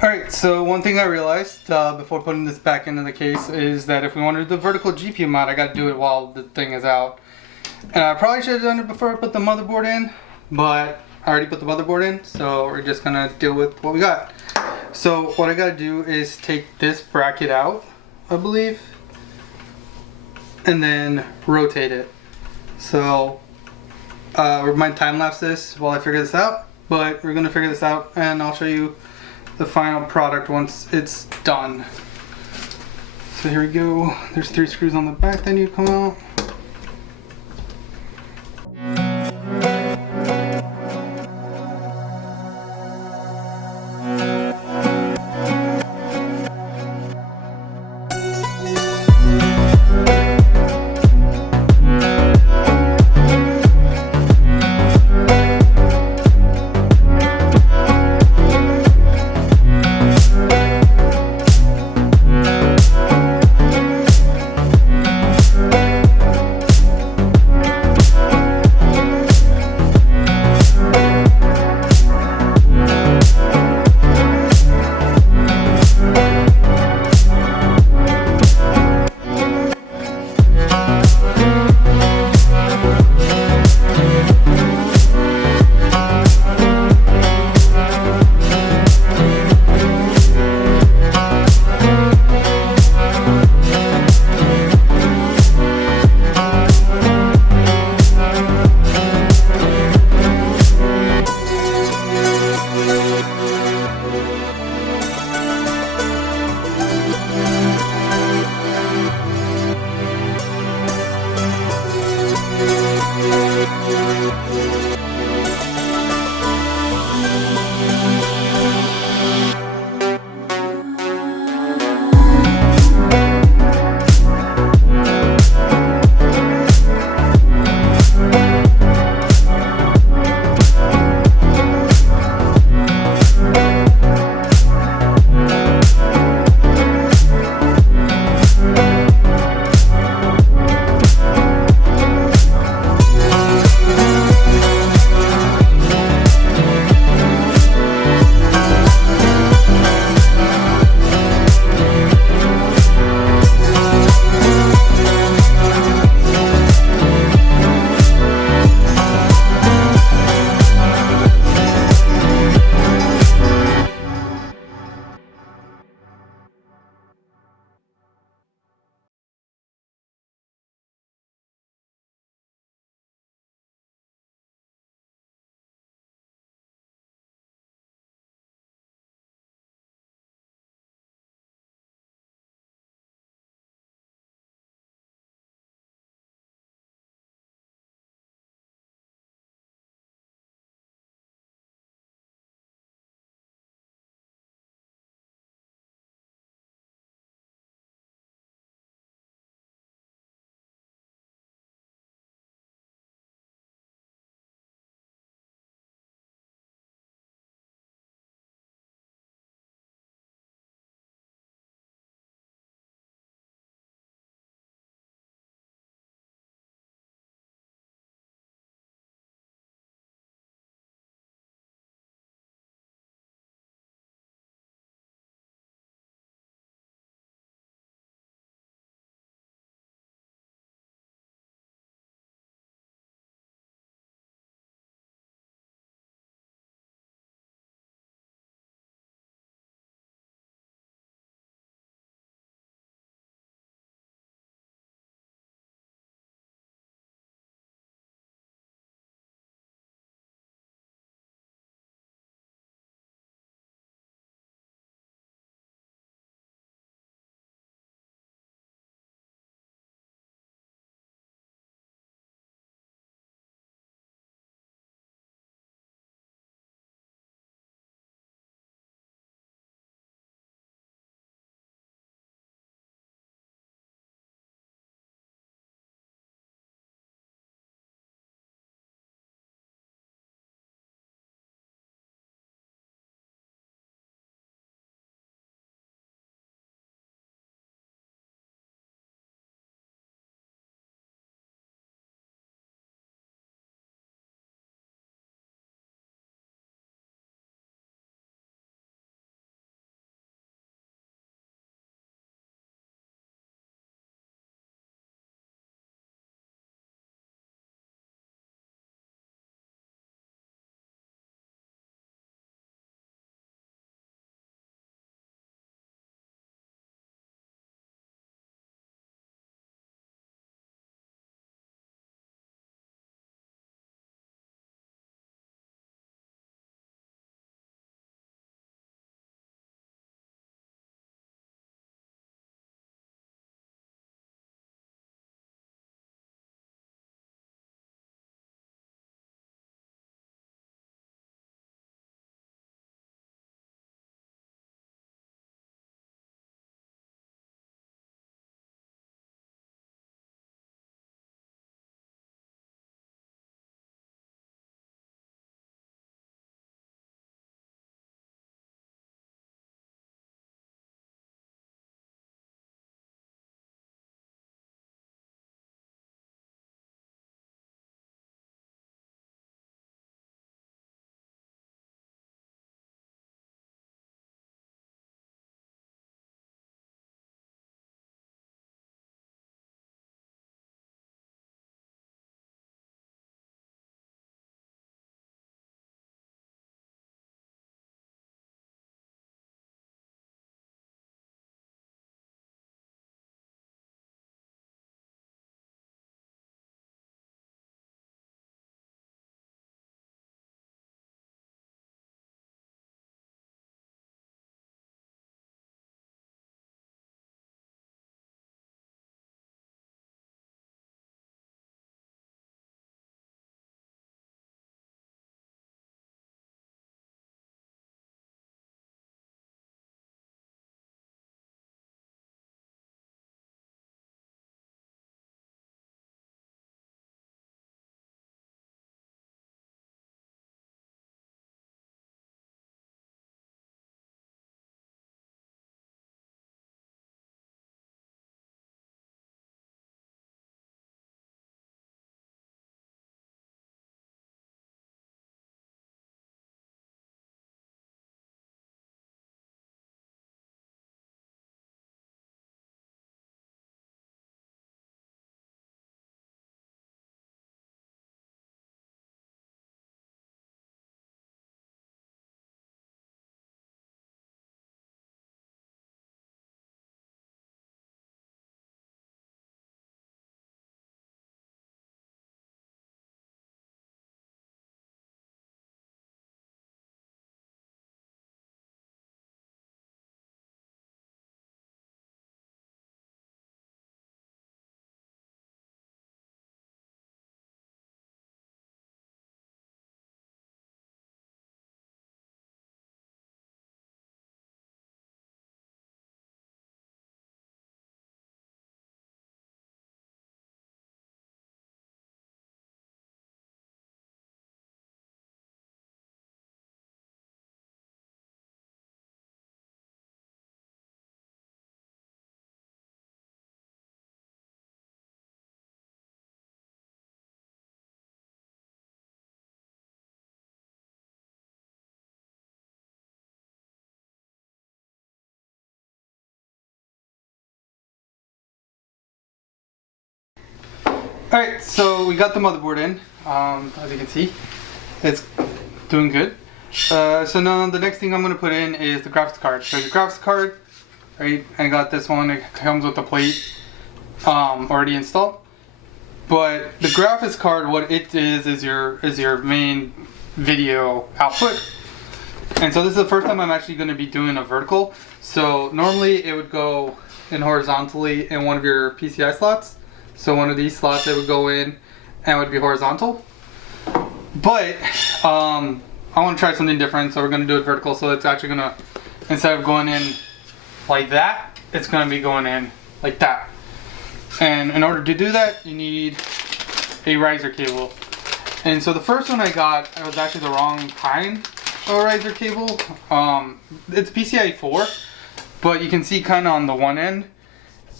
Alright, so one thing I realized before putting this back into the case is that if we want to do the vertical GPU mount, I gotta do it while the thing is out. And I probably should have done it before I put the motherboard in, but I already put the motherboard in, so we're just gonna deal with what we got. So what I gotta do is take this bracket out, I believe, and then rotate it. So we might time lapse this while I figure this out, but we're gonna figure this out and I'll show you the final product once it's done. So here we go. There's 3 screws on the back that need to come out. Alright, so we got the motherboard in. As you can see, it's doing good. So now the next thing I'm going to put in is the graphics card. So the graphics card, right, I got this one. It comes with the plate already installed. But the graphics card, what it is your main video output. And so this is the first time I'm actually going to be doing a vertical. So normally it would go in horizontally in one of your PCI slots. So one of these slots it would go in and it would be horizontal. But I want to try something different, so we're going to do it vertical. So it's actually going to, instead of going in like that, it's going to be going in like that. And in order to do that, you need a riser cable. And so the first one I got, it was actually the wrong kind of riser cable. It's PCI 4, but you can see kind of on the one end,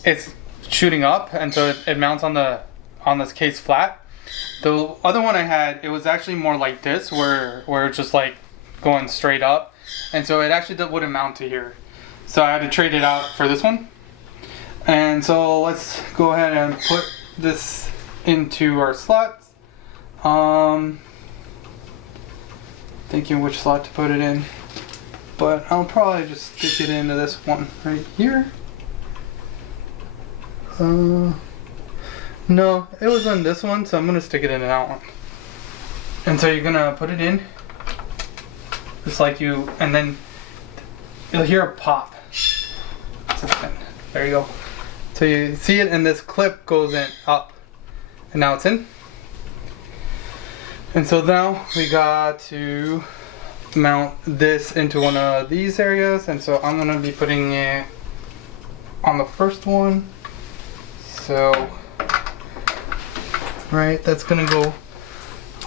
it's shooting up, and so it mounts on this case flat. The other one I had, it was actually more like this, where it's just like going straight up, and so it actually wouldn't mount to here. So I had to trade it out for this one. And so let's go ahead and put this into our slots. Thinking which slot to put it in, but I'll probably just stick it into this one right here. No, it was on this one, so I'm gonna stick it into that one. And so you're gonna put it in, just like you, and then you'll hear a pop. There you go. So you see it, and this clip goes in up, and now it's in. And so now we got to mount this into one of these areas, and so I'm gonna be putting it on the first one. So, right, that's gonna go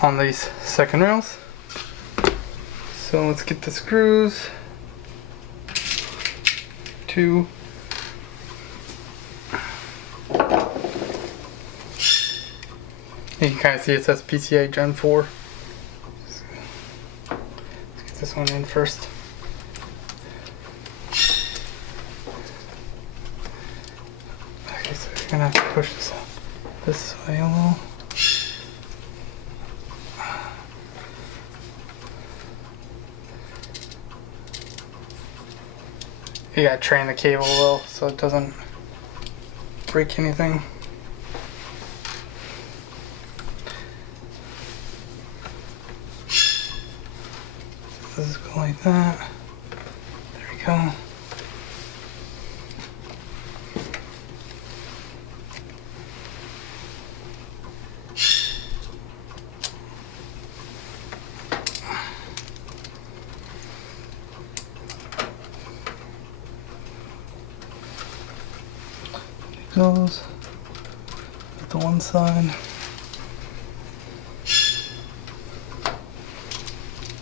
on these second rails. So let's get the screws. 2. You can kind of see it says PCI Gen 4. Let's get this one in first. Okay, so you're gonna have to push this way a little. You gotta train the cable a little so it doesn't break anything. This is going like that. There we go. It goes at the one side.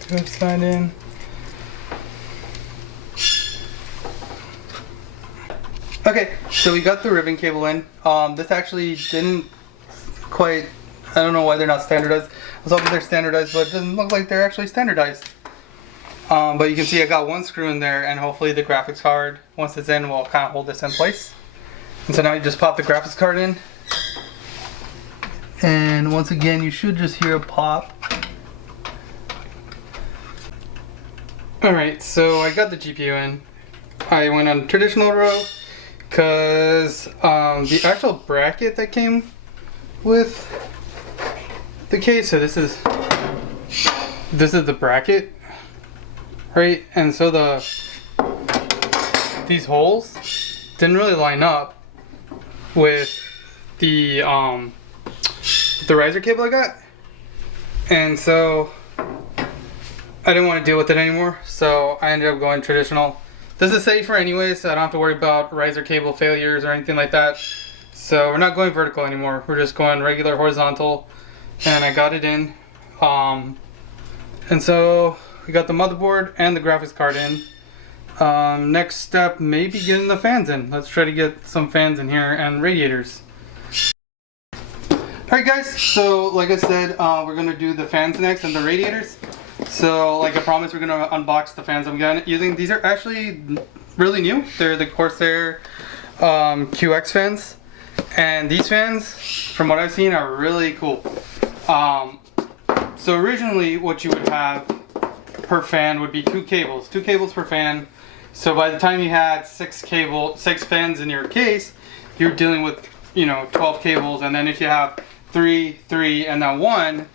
The other side in. Okay, so we got the ribbon cable in. This actually didn't quite, I don't know why they're not standardized. I was hoping they're standardized, but it doesn't look like they're actually standardized. But you can see I got one screw in there, and hopefully the graphics card, once it's in, will kind of hold this in place. And so now you just pop the graphics card in. And once again, you should just hear a pop. Alright, so I got the GPU in. I went on traditional route because the actual bracket that came with the case, so this is the bracket, right? And so these holes didn't really line up with the riser cable I got, and so I didn't want to deal with it anymore, so I ended up going traditional. This is safer anyway, so I don't have to worry about riser cable failures or anything like that. So we're not going vertical anymore. We're just going regular horizontal, and I got it in. And so we got the motherboard and the graphics card in. Next step, maybe getting the fans in. Let's try to get some fans in here and radiators. Alright guys, so like I said, we're going to do the fans next and the radiators. So like I promised, we're going to unbox the fans I'm using. These are actually really new. They're the Corsair QX fans. And these fans, from what I've seen, are really cool. So originally what you would have per fan would be two cables per fan. So by the time you had six fans in your case, you're dealing with, 12 cables. And then if you have three, and then one,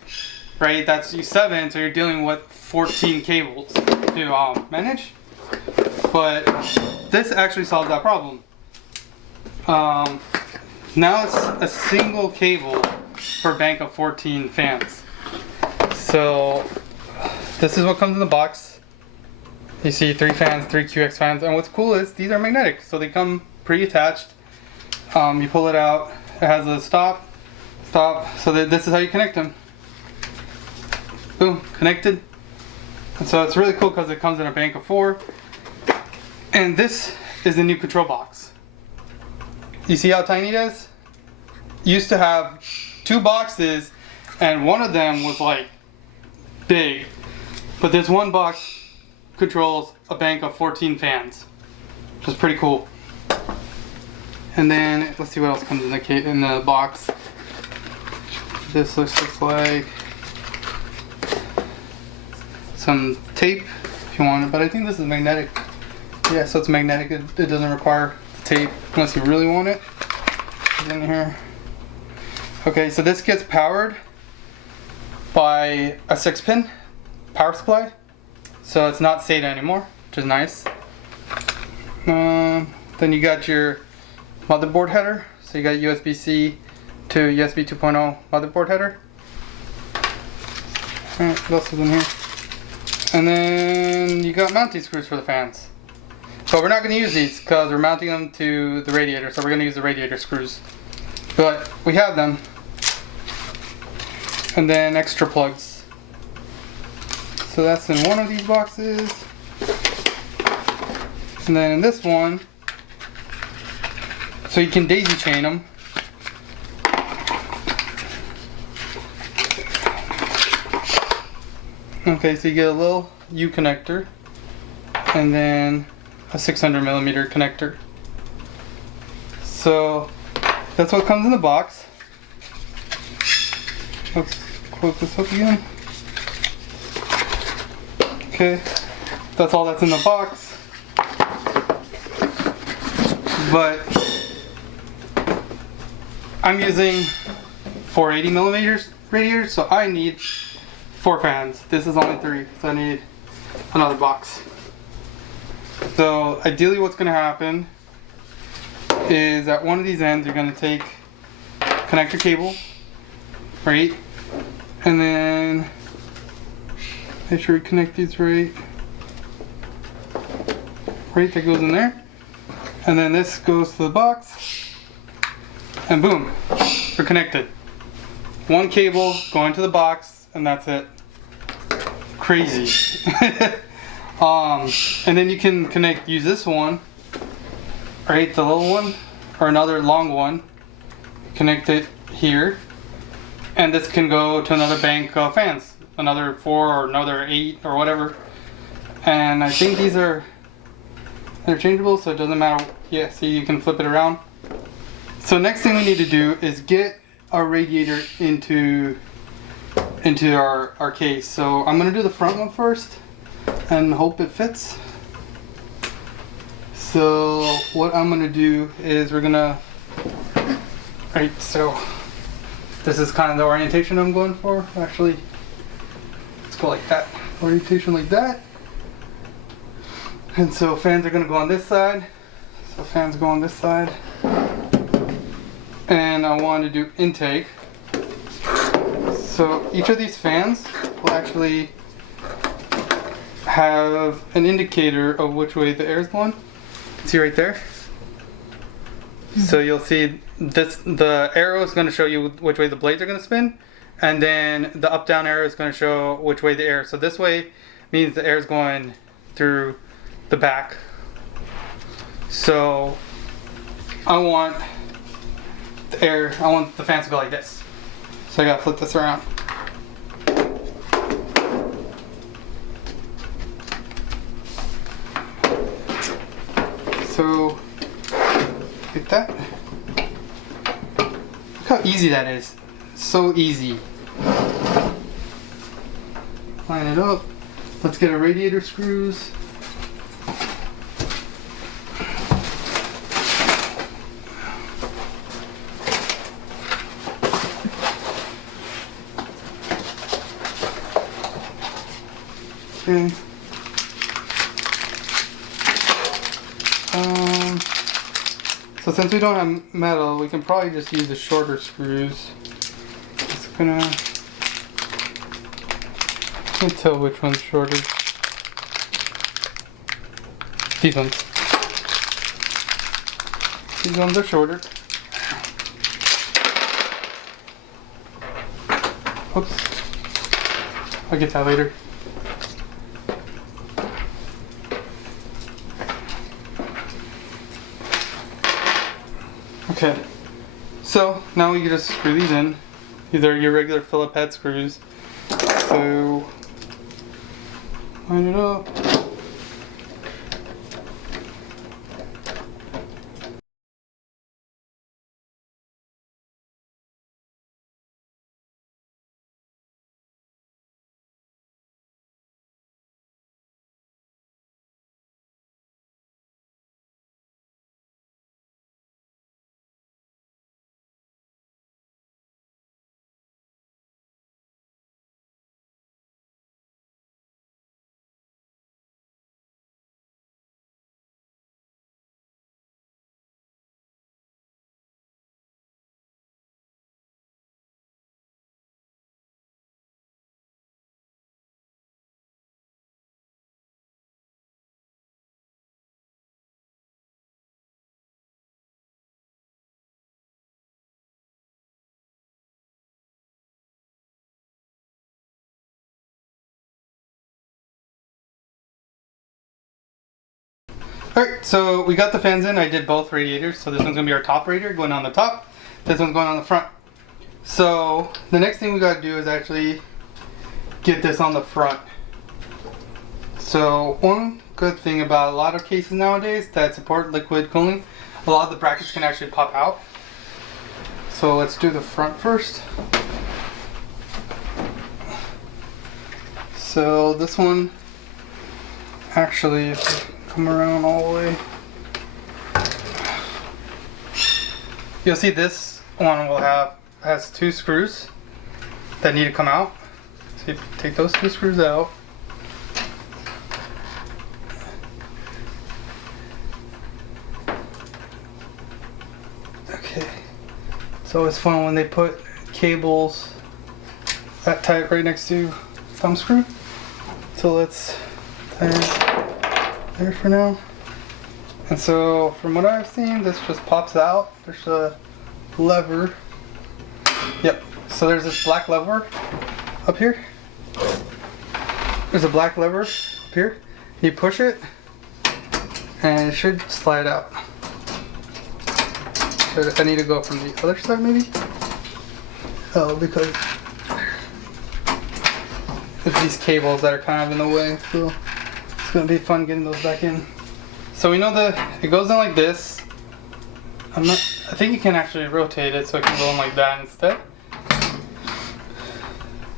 right, that's 7. So you're dealing with 14 cables to manage. But this actually solves that problem. Now it's a single cable for a bank of 14 fans. So this is what comes in the box. You see 3 fans, 3 QX fans, and what's cool is these are magnetic, so they come pre-attached. You pull it out, it has a stop, so this is how you connect them. Boom, connected. And so it's really cool because it comes in a bank of 4. And this is the new control box. You see how tiny it is? Used to have 2 boxes, and one of them was like big. But this one box controls a bank of 14 fans, which is pretty cool. And then let's see what else comes in the box. This looks like some tape if you want it, but I think this is magnetic. Yeah, so it's magnetic. It doesn't require tape unless you really want it. It's in here. Okay, so this gets powered by a 6-pin power supply. So it's not SATA anymore, which is nice. Then you got your motherboard header. So you got USB-C to USB 2.0 motherboard header. Alright, what else is in here? And then you got mounting screws for the fans. But we're not going to use these because we're mounting them to the radiator, so we're going to use the radiator screws. But we have them. And then extra plugs. So that's in one of these boxes. And then in this one, so you can daisy chain them. Okay, so you get a little U connector and then a 600mm connector. So that's what comes in the box. Let's close this up again. Okay, that's all that's in the box. But I'm using 480mm radiators, so I need 4 fans. This is only 3, so I need another box. So ideally what's going to happen is at one of these ends you're going to take connector cable, right? And then make sure we connect these right, that goes in there. And then this goes to the box, and boom, we're connected. One cable going to the box, and that's it. Crazy. And then you can use this one, right, the little one, or another long one, connect it here, and this can go to another bank of fans, another 4 or another 8 or whatever. And I think these are interchangeable, so it doesn't matter. Yeah, so you can flip it around. So next thing we need to do is get our radiator into our case. So I'm gonna do the front one first and hope it fits. So what I'm gonna do is right, so this is kind of the orientation I'm going for. Actually, let's go like that. Orientation like that. And so fans are gonna go on this side. So fans go on this side. And I want to do intake. So each of these fans will actually have an indicator of which way the air is going. See right there? So you'll see this, the arrow is going to show you which way the blades are going to spin, and then the up down arrow is going to show which way the air. So this way means the air is going through the back. So I want the fans to go like this. So I gotta flip this around. So like that. Look how easy that is. So easy. Line it up. Let's get our radiator screws. Okay. So since we don't have metal, we can probably just use the shorter screws. It's gonna... I can't tell which one's shorter. These ones. These ones are shorter. Oops. I'll get that later. Okay, so now we can just screw these in. These are your regular Phillips head screws. So, line it up. Alright, so we got the fans in. I did both radiators. So this one's going to be our top radiator going on the top. This one's going on the front. So the next thing we got to do is actually get this on the front. So one good thing about a lot of cases nowadays that support liquid cooling, a lot of the brackets can actually pop out. So let's do the front first. So this one actually... come around all the way. You'll see this one has two screws that need to come out. So you take those two screws out. Okay. So it's fun when they put cables that tight right next to thumb screw. So let's tie it there for now. And so from what I've seen, this just pops out. There's a lever. Yep. So there's this black lever up here. There's a black lever up here. You push it and it should slide out. So I need to go from the other side maybe? Oh, because there's these cables that are kind of in the way. So it's gonna be fun getting those back in. So we know that it goes in like this. I think you can actually rotate it so it can go in like that instead.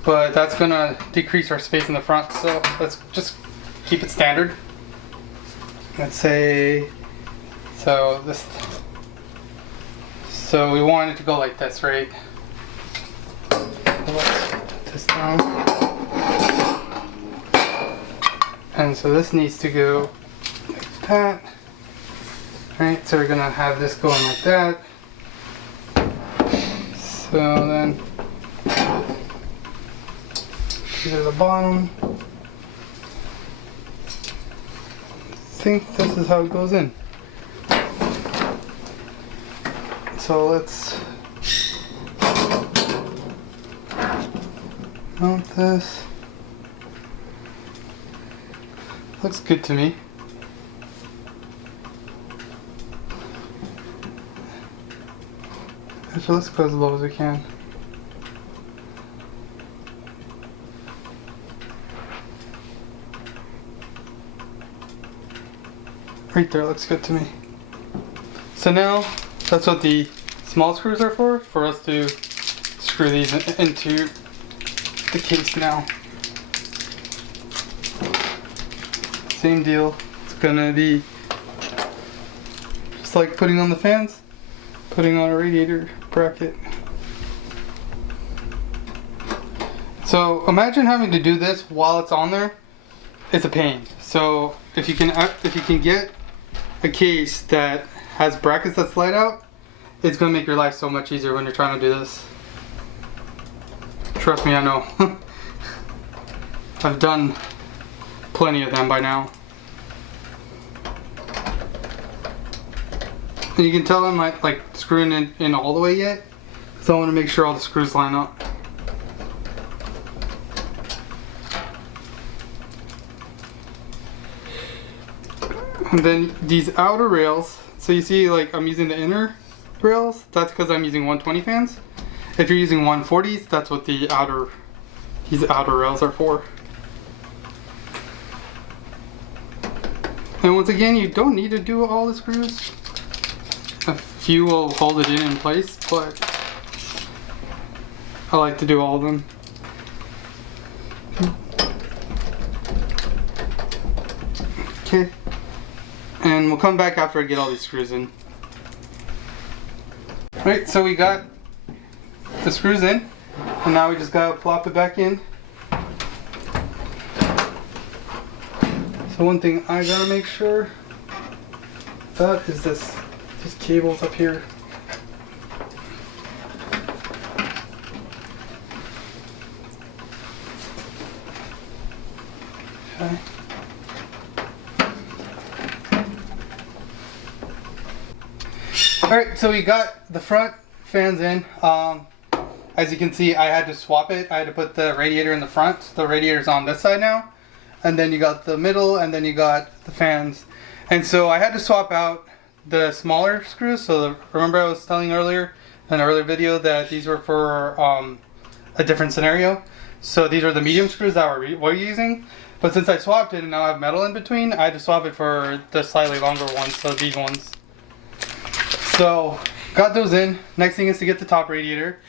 But that's gonna decrease our space in the front, so let's just keep it standard. Let's say, so we want it to go like this, right? Let's put this down. And so this needs to go like that. Right, so we're gonna have this going like that. So then, to the bottom. I think this is how it goes in. So let's mount this. Looks good to me. Actually, let's go as low as we can. Right there looks good to me. So now that's what the small screws are for us to screw these into the case now. Same deal. It's gonna be just like putting on the fans, putting on a radiator bracket. So imagine having to do this while it's on there. It's a pain. So if you can get a case that has brackets that slide out, it's gonna make your life so much easier when you're trying to do this. Trust me, I know. I've done plenty of them by now. And you can tell I'm not like screwing in all the way yet, so I want to make sure all the screws line up. And then these outer rails, so you see like I'm using the inner rails, that's because I'm using 120 fans. If you're using 140s, that's what these outer rails are for. And once again, you don't need to do all the screws. A few will hold it in place, but I like to do all of them. Okay. And we'll come back after I get all these screws in. Alright, so we got the screws in, and now we just gotta plop it back in. So one thing I gotta make sure about is these cables up here. Okay. Alright, so we got the front fans in. As you can see, I had to swap it. I had to put the radiator in the front. The radiator's on this side now. And then you got the middle, and then you got the fans. And so I had to swap out the smaller screws. So remember I was telling earlier in an earlier video that these were for a different scenario. So these are the medium screws that we're using. But since I swapped it and now I have metal in between, I had to swap it for the slightly longer ones, so these ones. So got those in. Next thing is to get the top radiator.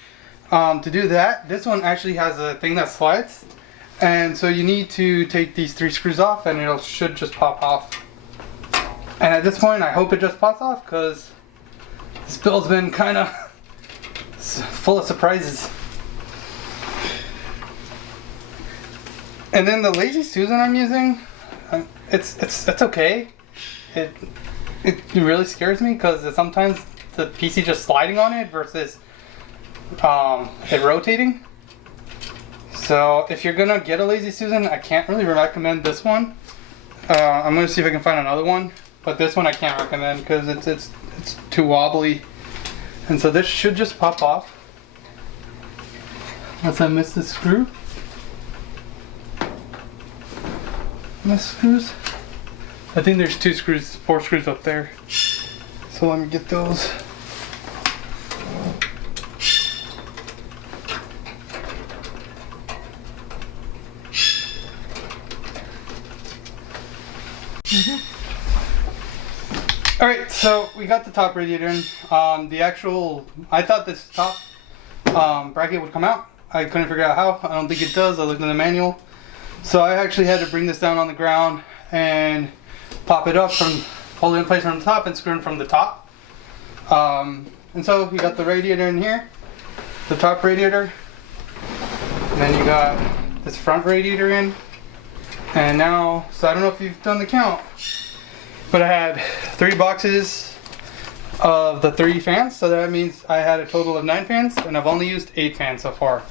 To do that, this one actually has a thing that slides. And so you need to take these 3 screws off and it should just pop off. And at this point I hope it just pops off because this build's been kind of full of surprises. And then the Lazy Susan I'm using, it's okay. It really scares me because sometimes the PC just sliding on it versus it rotating. So if you're gonna get a Lazy Susan, I can't really recommend this one. I'm gonna see if I can find another one, but this one I can't recommend because it's too wobbly. And so this should just pop off. Unless I missed the screw. Missed screws. I think there's 4 screws up there. So let me get those. Alright, so we got the top radiator in. I thought this top bracket would come out. I couldn't figure out how. I don't think it does. I looked in the manual. So I actually had to bring this down on the ground and pop it up hold it in place from the top and screw it from the top. And so we got the radiator in here, the top radiator. And then you got this front radiator in. And now, so I don't know if you've done the count, but I had 3 boxes of the 3 fans, so that means I had a total of 9 fans, and I've only used 8 fans so far.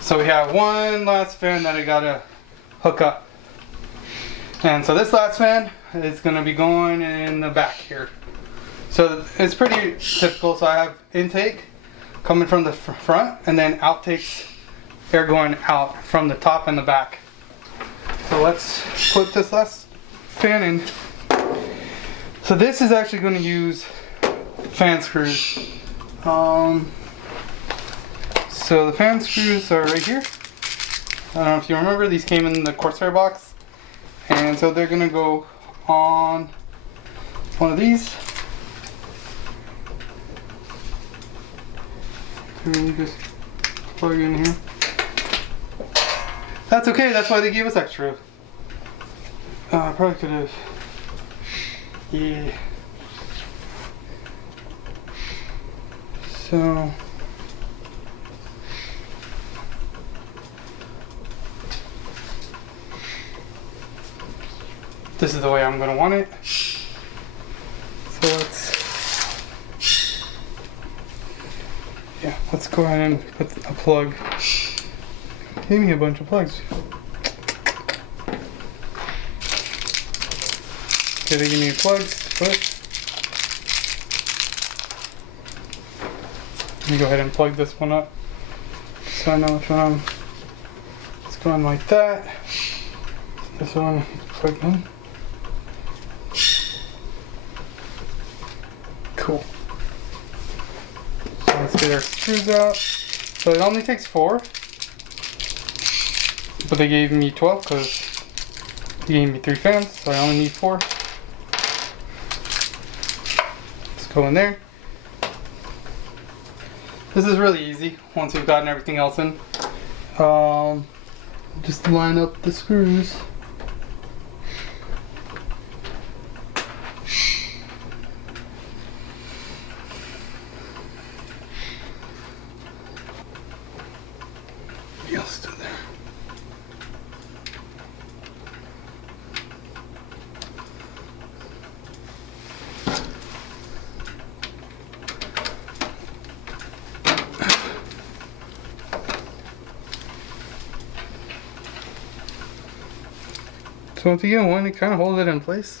So we have one last fan that I gotta hook up. And so this last fan is gonna be going in the back here. So it's pretty typical, so I have intake coming from the front, and then outtakes, air going out from the top and the back. So let's put this last fan in. So this is actually going to use fan screws. So the fan screws are right here. I don't know if you remember, these came in the Corsair box. And so they're going to go on one of these. And you just plug in here. That's okay, that's why they gave us extra. I probably could have. Yeah. So. This is the way I'm gonna want it. So let's go ahead and put a plug. Gave me a bunch of plugs. Okay, they give me plugs to put. Let me go ahead and plug this one up so I know which one it's going like that. This one plug in. Cool. So let's get our screws out. So it only takes 4, but they gave me 12 because they gave me 3 fans, so I only need 4. Let's go in there. This is really easy once we've gotten everything else in. Just line up the screws. Else still there. So once you get one, it kind of holds it in place.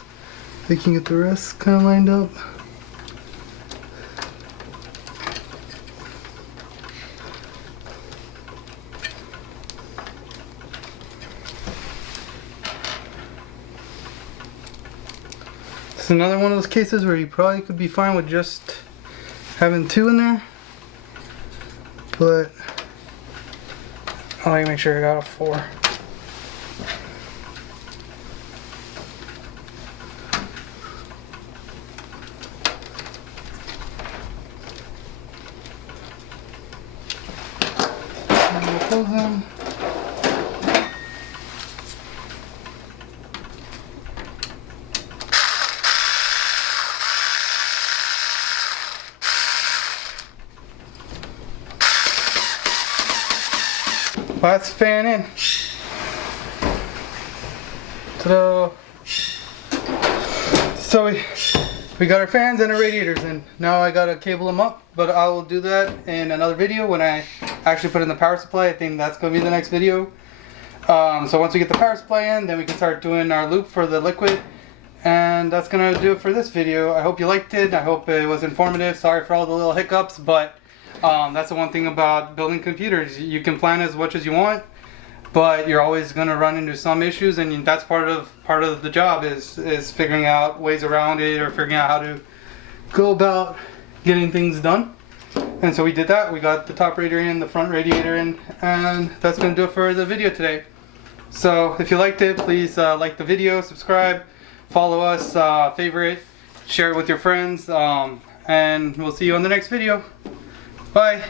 You can get the rest kind of lined up. This is another one of those cases where you probably could be fine with just having 2 in there, but I like to make sure I got a 4. And we'll close them. Last fan in. Ta-da! So we got our fans and our radiators in. Now I gotta cable them up, but I will do that in another video when I actually put in the power supply. I think that's gonna be the next video. So once we get the power supply in, then we can start doing our loop for the liquid. And that's gonna do it for this video. I hope you liked it. I hope it was informative. Sorry for all the little hiccups, but that's the one thing about building computers. You can plan as much as you want, but you're always going to run into some issues, and that's part of the job is figuring out ways around it, or figuring out how to go about getting things done. And so we did that. We got the top radiator in, the front radiator in, and that's going to do it for the video today. So if you liked it, please like the video, subscribe, follow us, favorite, share it with your friends, and we'll see you on the next video. Bye.